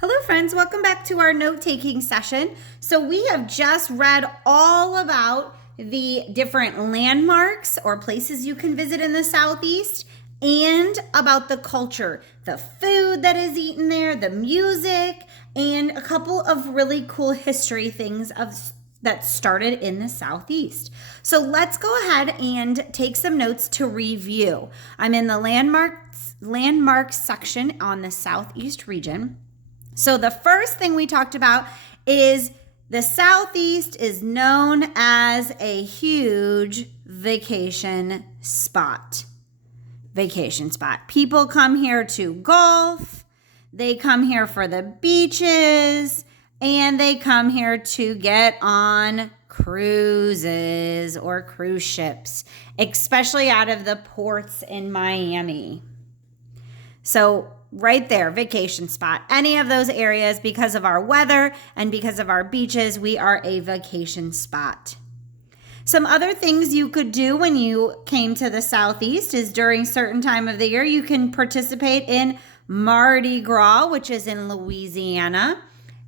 Hello friends, welcome back to our note-taking session. So we have just read all about the different landmarks or places you can visit in the Southeast and about the culture, the food that is eaten there, the music, and a couple of really cool history things that started in the Southeast. So let's go ahead and take some notes to review. I'm in the landmarks section on the Southeast region. So the first thing we talked about is the Southeast is known as a huge vacation spot. People come here to golf, they come here for the beaches, and they come here to get on cruises or cruise ships, especially out of the ports in Miami. So right there, vacation spot. Any of those areas, because of our weather and because of our beaches, we are a vacation spot. Some other things you could do when you came to the Southeast is during certain time of the year, you can participate in Mardi Gras, which is in Louisiana.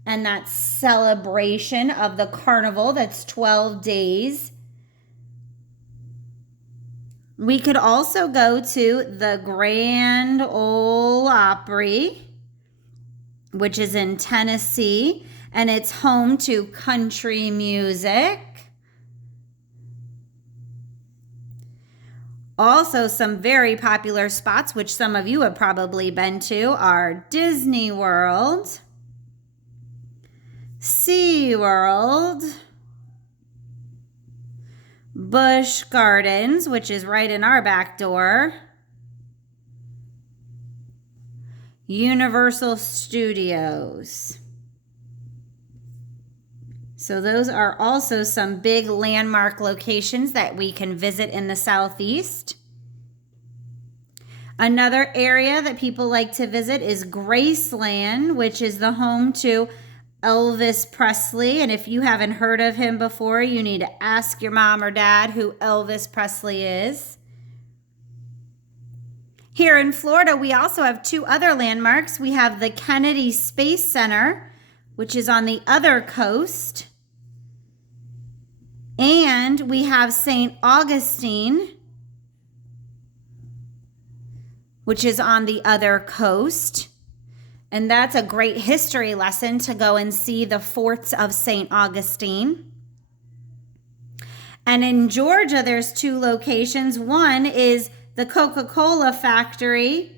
And that celebration of the carnival that's 12 days. We could also go to the Grand Ole Opry, which is in Tennessee, and it's home to country music. Also, some very popular spots, which some of you have probably been to, are Disney World, SeaWorld, Busch Gardens, which is right in our back door, Universal Studios. So those are also some big landmark locations that we can visit in the Southeast. Another area that people like to visit is Graceland, which is the home to Elvis Presley. And if you haven't heard of him before, you need to ask your mom or dad who Elvis Presley is. Here in Florida, we also have two other landmarks. We have the Kennedy Space Center, which is on the other coast. And we have St. Augustine, which is on the other coast. And that's a great history lesson to go and see the forts of St. Augustine. And in Georgia, there's two locations. One is the Coca-Cola factory,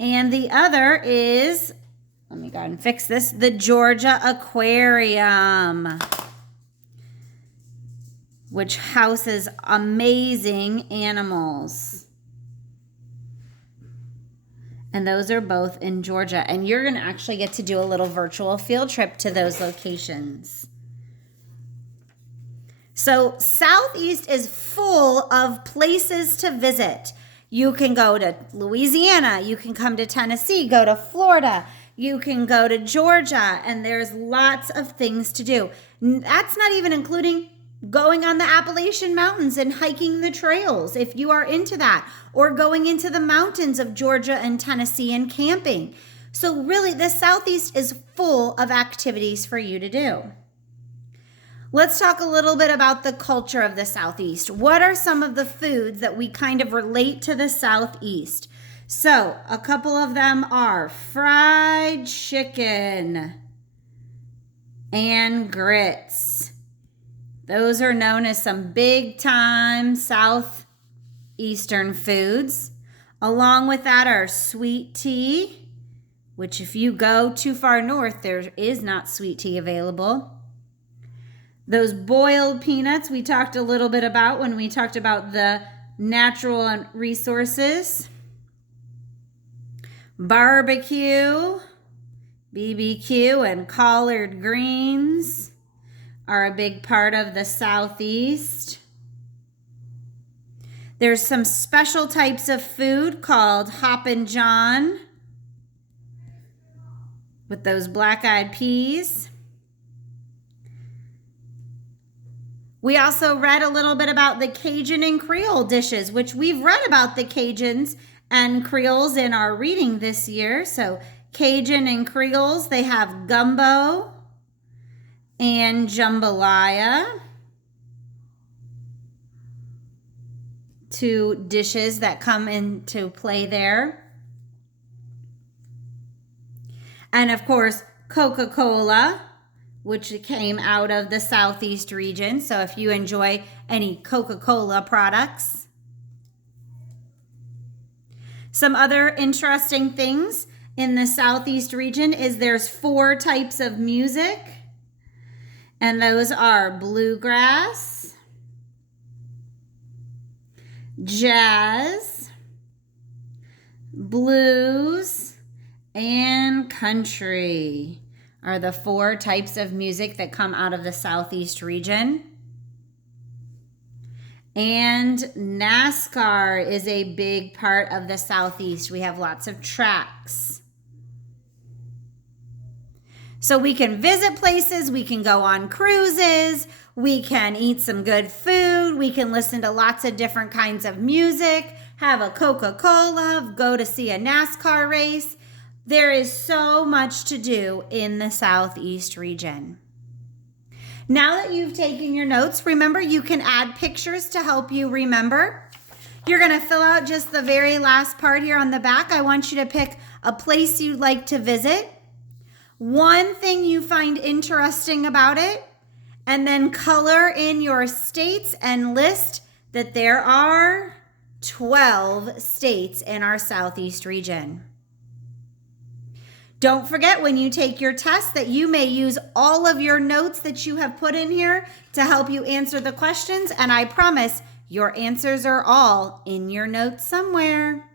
and the other is, let me go ahead and fix this, the Georgia Aquarium, which houses amazing animals. And those are both in Georgia. And you're going to actually get to do a little virtual field trip to those locations. So Southeast is full of places to visit. You can go to Louisiana. You can come to Tennessee, go to Florida. You can go to Georgia. And there's lots of things to do. That's not even including going on the Appalachian Mountains and hiking the trails, if you are into that, or going into the mountains of Georgia and Tennessee and camping. So really, the Southeast is full of activities for you to do. Let's talk a little bit about the culture of the Southeast. What are some of the foods that we kind of relate to the Southeast? So a couple of them are fried chicken and grits. Those are known as some big time southeastern foods. Along with that are sweet tea, which if you go too far north, there is not sweet tea available. Those boiled peanuts we talked a little bit about when we talked about the natural resources. Barbecue, BBQ, and collard greens are a big part of the Southeast. There's some special types of food called Hoppin' John with those black-eyed peas. We also read a little bit about the Cajun and Creole dishes, which we've read about the Cajuns and Creoles in our reading this year. So Cajun and Creoles, they have gumbo and jambalaya. Two dishes that come into play there. And of course, Coca-Cola, which came out of the Southeast region. So if you enjoy any Coca-Cola products. Some other interesting things in the Southeast region is there's 4 types of music. And those are bluegrass, jazz, blues, and country are the 4 types of music that come out of the Southeast region. And NASCAR is a big part of the Southeast. We have lots of tracks. So we can visit places, we can go on cruises, we can eat some good food, we can listen to lots of different kinds of music, have a Coca-Cola, go to see a NASCAR race. There is so much to do in the Southeast region. Now that you've taken your notes, remember you can add pictures to help you remember. You're going to fill out just the very last part here on the back. I want you to pick a place you'd like to visit, one thing you find interesting about it, and then color in your states and list that there are 12 states in our Southeast region. Don't forget when you take your test that you may use all of your notes that you have put in here to help you answer the questions, and I promise your answers are all in your notes somewhere.